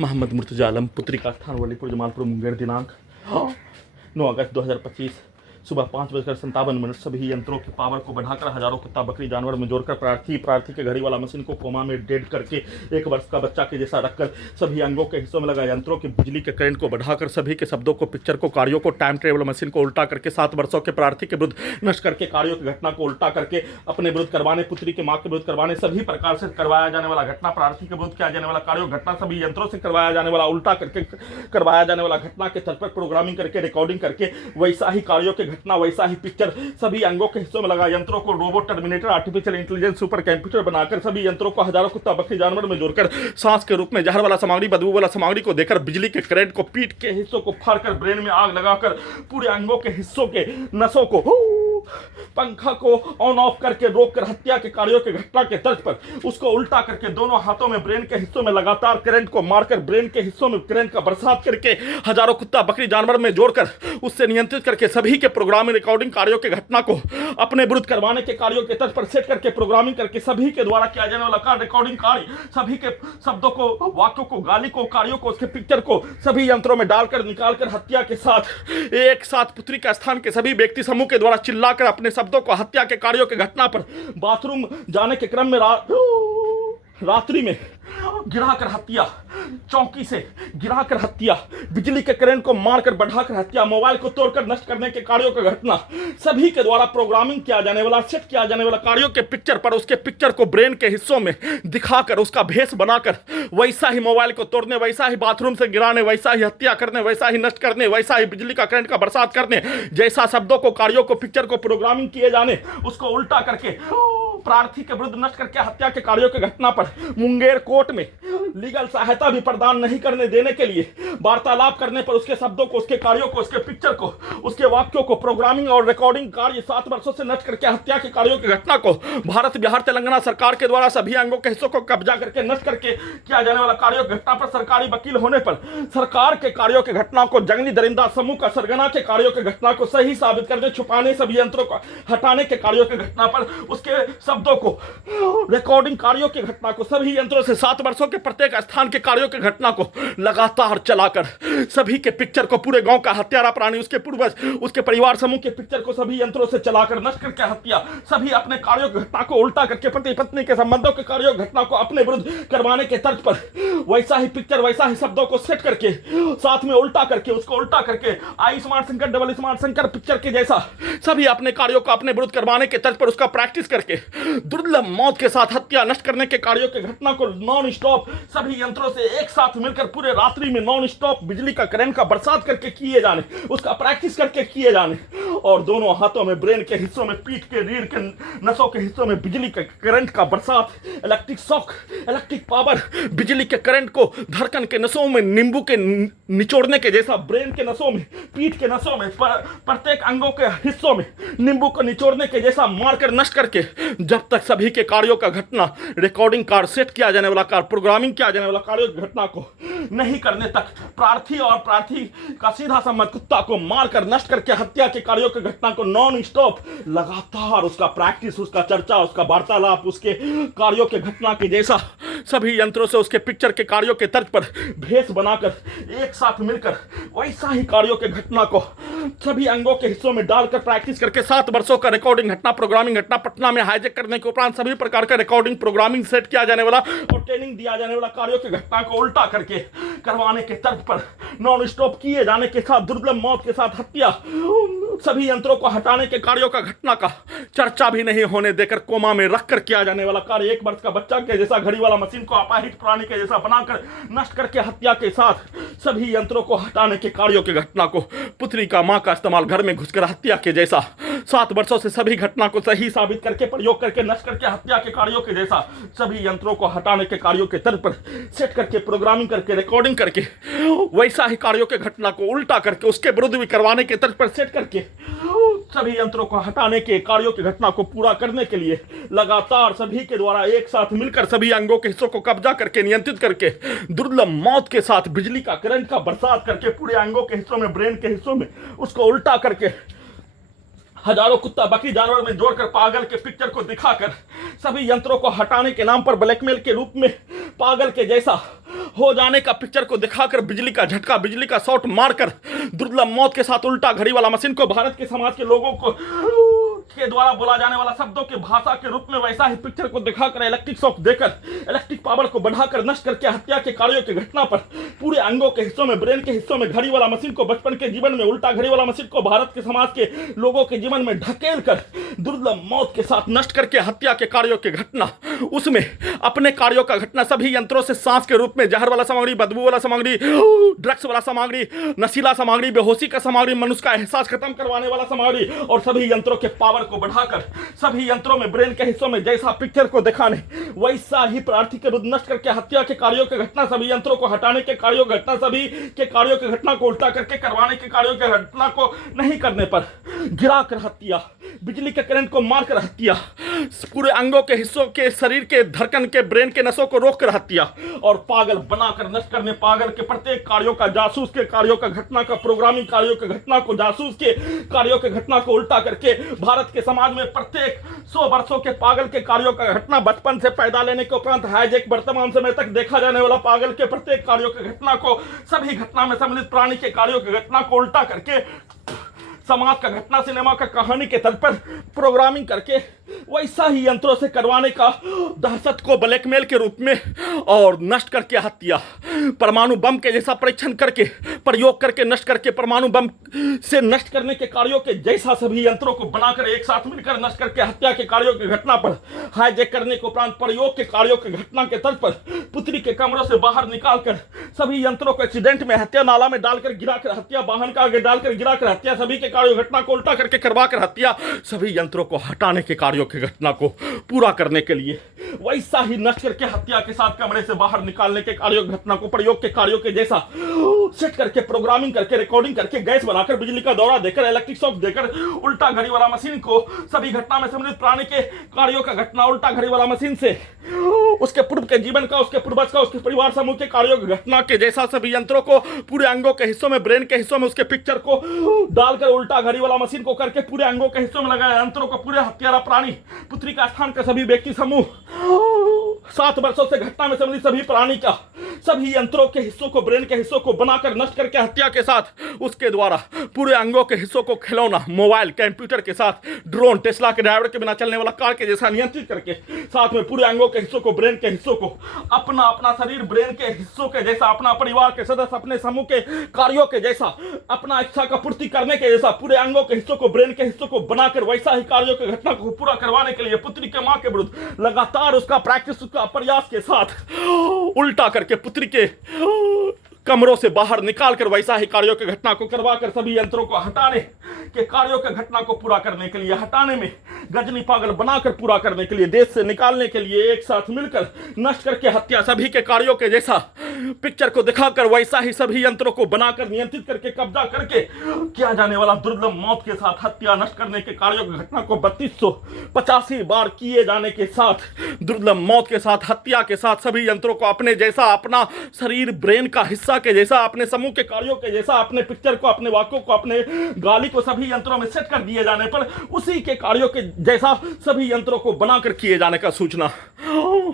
मोहम्मद मुर्तजा आलम, पुत्री का स्थान वलीपुर जमालपुर मुंगेर, दिनांक 9 अगस्त 2025 सुबह 5:57 सभी यंत्रों की पावर को बढ़ाकर हजारों कुत्ता बकरी जानवर में जोड़कर प्रार्थी के घड़ी वाला मशीन को कोमा में डेड करके 1 वर्ष का बच्चा के जैसा रखकर सभी अंगों के हिस्सों में लगा यंत्रों की बिजली के करंट को बढ़ाकर सभी के शब्दों को, पिक्चर को, कार्यों को, टाइम ट्रेवल मशीन को उल्टा करके 7 वर्षों के प्रार्थी के विरुद्ध नष्ट करके कार्यों की घटना को उल्टा करके अपने विरुद्ध करवाने, पुत्री के माँ के विरुद्ध करवाने, सभी प्रकार से करवाया जाने वाला घटना, प्रार्थी के विरुद्ध किया जाने वाला कार्यों घटना, सभी यंत्रों से करवाया जाने वाला उल्टा करके करवाया जाने वाला घटना के तल पर प्रोग्रामिंग करके रिकॉर्डिंग करके वैसा ही कार्यों की घटना, वैसा ही पिक्चर सभी अंगों के हिस्सों में लगा यंत्रों को robot, terminator, artificial intelligence, super computer बनाकर सभी यंत्रों को हजारों कुत्ता बकरी जानवर में जोड़कर सांस के रूप में जहर वाला सामग्री, बदबू वाला सामग्री को देकर बिजली के करंट को, पीठ के हिस्सों को फाड़कर ब्रेन में आग लगाकर पूरे अंगों के हिस्सों के नसों को, पंखा को ऑन ऑफ करके रोककर हत्या के कार्यों की घटना के तर्ज पर उसको उल्टा करके दोनों हाथों में ब्रेन के हिस्सों में लगातार करंट को मारकर ब्रेन के हिस्सों में करंट का बरसात करके हजारों कुत्ता बकरी जानवर में जोड़कर उससे नियंत्रित करके सभी के प्रोग्रामिंग रिकॉर्डिंग कार्यों की घटना को अपने विरुद्ध करवाने के कार्यों के तर्ज पर सेट करके प्रोग्रामिंग करके सभी के द्वारा किया जाने वाला कार्य, रिकॉर्डिंग कार्य, सभी के शब्दों को, वाक्यों को, गाली को, कार्यों को, उसके पिक्चर को सभी यंत्रों में डालकर निकालकर हत्या के साथ एक साथ पुत्री का स्थान के सभी व्यक्ति समूह के द्वारा चिल्लाकर अपने शब्दों को हत्या के कार्यों की घटना पर बाथरूम जाने के क्रम में रात्रि में गिराकर हत्या, चौकी से गिराकर हत्या, बिजली के करंट को मारकर बढ़ाकर हत्या, मोबाइल को तोड़कर नष्ट करने के कार्यों की घटना, सभी के द्वारा प्रोग्रामिंग किया जाने वाला, सेट किया जाने वाला कार्यों के पिक्चर पर उसके पिक्चर को ब्रेन के हिस्सों में दिखाकर उसका भेष बनाकर वैसा ही मोबाइल को तोड़ने, वैसा ही बाथरूम से गिराने, वैसा ही हत्या करने, वैसा ही नष्ट करने, वैसा ही बिजली का करंट का बरसात करने जैसा शब्दों को, कार्यों को, पिक्चर को प्रोग्रामिंग किए जाने उसको उल्टा करके प्रार्थी के विरुद्ध नष्ट करके हत्या के कार्यों की घटना पर मुंगेर कोर्ट में लीगल सहायता भी प्रदान नहीं करने देने के लिए वार्तालाप करने पर उसके शब्दों को, उसके कार्यों को, उसके पिक्चर को, उसके वाक्यों को प्रोग्रामिंग और रिकॉर्डिंग कार्य 7 वर्षों से नष्ट करके हत्या के कार्यों की घटना को भारत, बिहार, तेलंगाना सरकार के द्वारा सभी अंगों के हिस्सों को कब्जा करके नष्ट करके किया जाने वाला कार्यों की घटना पर सरकारी वकील होने पर सरकार के कार्यों की घटना को, जंगली दरिंदा समूह का सरगना के कार्यों की घटना को सही साबित करने, छुपाने, सभी यंत्रों को हटाने के कार्यों की घटना पर उसके शब्दों को, रिकॉर्डिंग कार्यों की घटना को, सभी यंत्रों से 7 वर्षों के प्रत्येक स्थान के कार्यों की घटना को लगातार चलाकर सभी के पिक्चर को, पूरे गांव का हत्यारा प्राणी, उसके पूर्वज, उसके परिवार समूह के पिक्चर को सभी यंत्रों से चलाकर नष्ट करके हत्या, सभी अपने कार्यों की घटना को उल्टा करके पति पत्नी के संबंधों के कार्यों की घटना को अपने विरुद्ध करवाने के तर्ज पर वैसा ही पिक्चर, वैसा ही शब्दों को सेट करके साथ में उल्टा करके उसको उल्टा करके आई स्मार्ट शंकर, डबल स्मार्ट शंकर पिक्चर के जैसा सभी अपने कार्यों को अपने विरुद्ध करवाने के तर्ज पर उसका प्रैक्टिस करके दुर्लभ मौत के साथ हत्या, नष्ट करने के कार्यों की घटना को नॉन स्टॉप सभी यंत्रों से एक साथ मिलकर पूरे रात्रि में नॉन स्टॉप बिजली का करंट का बरसात करके किए जाने, उसका प्रैक्टिस करके किए जाने और दोनों हाथों में, ब्रेन के हिस्सों में, पीठ के, रीढ़ के नसों के हिस्सों में बिजली के करंट का बरसात, इलेक्ट्रिक शॉक, इलेक्ट्रिक पावर, बिजली के करंट को धड़कन के नसों में नींबू के निचोड़ने के जैसा ब्रेन के नसों में, पीठ के नसों में, प्रत्येक अंगों के हिस्सों में नींबू को निचोड़ने के जैसा मारकर नष्ट करके जब तक सभी के कार्यों का घटना, रिकॉर्डिंग कार्य, सेट किया जाने वाला कार्य, प्रोग्रामिंग किया जाने वाला कार्यों की घटना को नहीं करने तक प्रार्थी और प्रार्थी का सीधा संबंध कुत्ता को मारकर नष्ट करके हत्या के कार्यों की घटना को नॉन स्टॉप लगातार उसका प्रैक्टिस, उसका चर्चा, उसका वार्तालाप, उसके कार्यों के घटना के जैसा सभी यंत्रों से उसके पिक्चर के कार्यों के तर्ज पर भेष बनाकर एक साथ मिलकर वैसा ही कार्यों के घटना को सभी अंगों के हिस्सों में डालकर प्रैक्टिस करके 7 वर्षों का रिकॉर्डिंग घटना, प्रोग्रामिंग घटना पटना में हाईजैक करने के उपरांत सभी प्रकार का रिकॉर्डिंग, प्रोग्रामिंग, सेट किया जाने वाला और ट्रेनिंग दिया जाने वाला कार्यों की घटना को उल्टा करके करवाने के तर्ज पर नॉन स्टॉप किए जाने के साथ दुर्लभ मौत के साथ हत्या, सभी यंत्रों को हटाने के कार्यों का घटना का चर्चा भी नहीं होने देकर कोमा में रखकर किया जाने वाला कार्य, 1 वर्ष का बच्चा के जैसा घड़ी वाला मशीन को अपाहिज प्राणी के जैसा बनाकर नष्ट करके हत्या के साथ सभी यंत्रों को हटाने के कार्यों की घटना को पुत्री का मां का इस्तेमाल घर में घुसकर हत्या के जैसा 7 वर्षों से सभी घटना को सही साबित करके प्रयोग करके नष्ट करके हत्या के कार्यों के जैसा सभी यंत्रों को हटाने के कार्यों के तर्ज पर सेट करके प्रोग्रामिंग करके रिकॉर्डिंग करके वैसा ही कार्यों के घटना को उल्टा करके उसके विरुद्ध भी करवाने के तर्ज पर सेट करके सभी यंत्रों को हटाने के कार्यों की घटना को पूरा करने के लिए लगातार सभी के द्वारा एक साथ मिलकर सभी अंगों के हिस्सों को कब्जा करके नियंत्रित करके दुर्लभ मौत के साथ बिजली का करंट का बरसात करके पूरे अंगों के हिस्सों में, ब्रेन के हिस्सों में उसको उल्टा करके हजारों कुत्ता बकरी जानवर में जोड़कर पागल के पिक्चर को दिखाकर सभी यंत्रों को हटाने के नाम पर ब्लैकमेल के रूप में पागल के जैसा हो जाने का पिक्चर को दिखाकर बिजली का झटका, बिजली का शॉट मारकर दुर्लभ मौत के साथ उल्टा घड़ी वाला मशीन को भारत के समाज के लोगों को के द्वारा बोला जाने वाला शब्दों के भाषा के रूप में वैसा ही पिक्चर को दिखाकर इलेक्ट्रिक शॉक देकर इलेक्ट्रिक पावर को बढ़ाकर नष्ट करके हत्या के कार्यों की घटना पर पूरे अंगों के हिस्सों में, ब्रेन के हिस्सों में घड़ी वाला मशीन को बचपन के जीवन में, उल्टा घड़ी वाला मशीन को भारत के समाज के लोगों के जीवन में ढकेल कर दुर्लभ मौत के साथ नष्ट करके हत्या के कार्यों की घटना, उसमें अपने कार्यों का घटना सभी यंत्रों से सांस के रूप में जहर वाला सामग्री, बदबू वाला सामग्री, ड्रग्स वाला सामग्री, नशीला सामग्री, बेहोशी का सामग्री, मनुष्य का एहसास खत्म करवाने वाला सामग्री और सभी यंत्रों के पावर को बढ़ाकर सभी यंत्रों में, ब्रेन के हिस्सों में जैसा पिक्चर को दिखाने वैसा ही प्रार्थी के विरुद्ध नष्ट करके हत्या के कार्यों की घटना, सभी यंत्रों को हटाने के कार्यों की घटना, सभी के कार्यों की घटना को उल्टा करके करवाने के कार्यों की घटना को नहीं करने पर गिरा कर हत्या, बिजली के करंट को मारकर हत्या, पूरे अंगों के हिस्सों के, शरीर के धड़कन के, ब्रेन के नसों को रोक कर हत्या और पागल बनाकर नष्ट करने, पागल के प्रत्येक कार्यों का, जासूस के कार्यों का घटना का, प्रोग्रामिंग कार्यों की घटना को, जासूस के कार्यों की घटना को उल्टा करके भारत के समाज में प्रत्येक 100 वर्षों के पागल के कार्यों का घटना, बचपन से पैदा लेने के उपरांत हाईजैक वर्तमान समय तक देखा जाने वाला पागल के प्रत्येक कार्यों की घटना को, सभी घटना में सम्मिलित प्राणी के कार्यों की घटना को उल्टा करके समाज का घटना, सिनेमा का कहानी के तल पर प्रोग्रामिंग करके वैसा ही यंत्रों से करवाने का दहशत को ब्लैकमेल के रूप में और नष्ट करके हत्या, परमाणु बम के जैसा परीक्षण करके, प्रयोग करके नष्ट करके, परमाणु बम से नष्ट करने के कार्यों के जैसा सभी यंत्रों को बनाकर एक साथ मिलकर नष्ट करके हत्या के कार्यों की घटना पर हाईजैक करने के उपरांत प्रयोग के कार्यों की घटना के तल पर पुत्री के कमरों से बाहर निकालकर सभी यंत्रों को एक्सीडेंट में हत्या, नाला में डालकर गिराकर हत्या, वाहन का आगे डालकर गिराकर हत्या, सभी के कार्यों घटना को उल्टा करके करवाकर हत्या, सभी यंत्रों को हटाने के कार्यों की घटना को पूरा करने के लिए वैसा ही नष्ट करके हत्या के साथ कमरे से बाहर निकालने के कार्यों की घटना को प्रयोग के कार्यों के जैसा सेट करके, प्रोग्रामिंग करके, रिकॉर्डिंग करके, गैस बनाकर, बिजली का दौरा देकर, इलेक्ट्रिक शॉक देकर, उल्टा घड़ी वाला मशीन को सभी घटना में सम्मिलित प्राणी के कार्यों का घटना उल्टा घड़ी वाला मशीन से उसके पूर्व के जीवन का, उसके पूर्वज का, उसके परिवार समूह के कार्यों की घटना के जैसा सभी यंत्रों को पूरे अंगों के हिस्सों में, ब्रेन के हिस्सों में उसके पिक्चर को डालकर उल्टा घड़ी वाला मशीन को करके पूरे अंगों के हिस्सों में लगाया यंत्रों को, पूरे हत्यारा प्राणी, पुत्री का स्थान का सभी व्यक्ति समूह, 7 वर्षों से घटना में सम्मिलित सभी प्राणी का, सभी यंत्रों के हिस्सों को, ब्रेन के हिस्सों को बनाकर नष्ट करके हत्या के साथ उसके द्वारा पूरे अंगों के हिस्सों को खिलौना, मोबाइल, कंप्यूटर के साथ, ड्रोन, टेस्ला के ड्राइवर के बिना चलने वाला कार के जैसा नियंत्रित करके, साथ में पूरे अंगों के हिस्सों को, ब्रेन के हिस्सों को, अपना अपना शरीर, ब्रेन के हिस्सों के जैसा, अपना परिवार के सदस्य, अपने समूह के कार्यों के जैसा, अपना इच्छा का पूर्ति करने के जैसा पूरे अंगों के हिस्सों को, ब्रेन के हिस्सों को बनाकर वैसा ही कार्यों की घटना को पूरा करवाने के लिए पुत्री के मां के विरुद्ध लगातार उसका प्रैक्टिस, उसका प्रयास के साथ उल्टा करके पुत्री के कमरों से बाहर निकालकर वैसा ही कार्यों की घटना को करवाकर सभी यंत्रों को हटाने के कार्यों की घटना को पूरा करने के लिए, हटाने में गजनी पागल बनाकर पूरा करने के लिए, देश से निकालने के लिए एक साथ मिलकर नष्ट करके हत्या, सभी के कार्यों के जैसा पिक्चर को दिखाकर वैसा ही सभी यंत्रों को बनाकर नियंत्रित करके कब्जा करके किया जाने वाला दुर्लभ मौत के साथ हत्या, नष्ट करने के कार्यों की घटना को 3285 बार किए जाने के साथ, दुर्लभ मौत के साथ, हत्या के साथ सभी यंत्रों को अपने जैसा, अपना शरीर, ब्रेन का हिस्सा के जैसा, अपने समूह के कार्यों के जैसा, अपने पिक्चर को, अपने वाक्यों को, अपने गाली को सभी यंत्रों में सेट कर दिए जाने पर उसी के कार्यों के जैसा सभी यंत्रों को बनाकर किए जाने का सूचना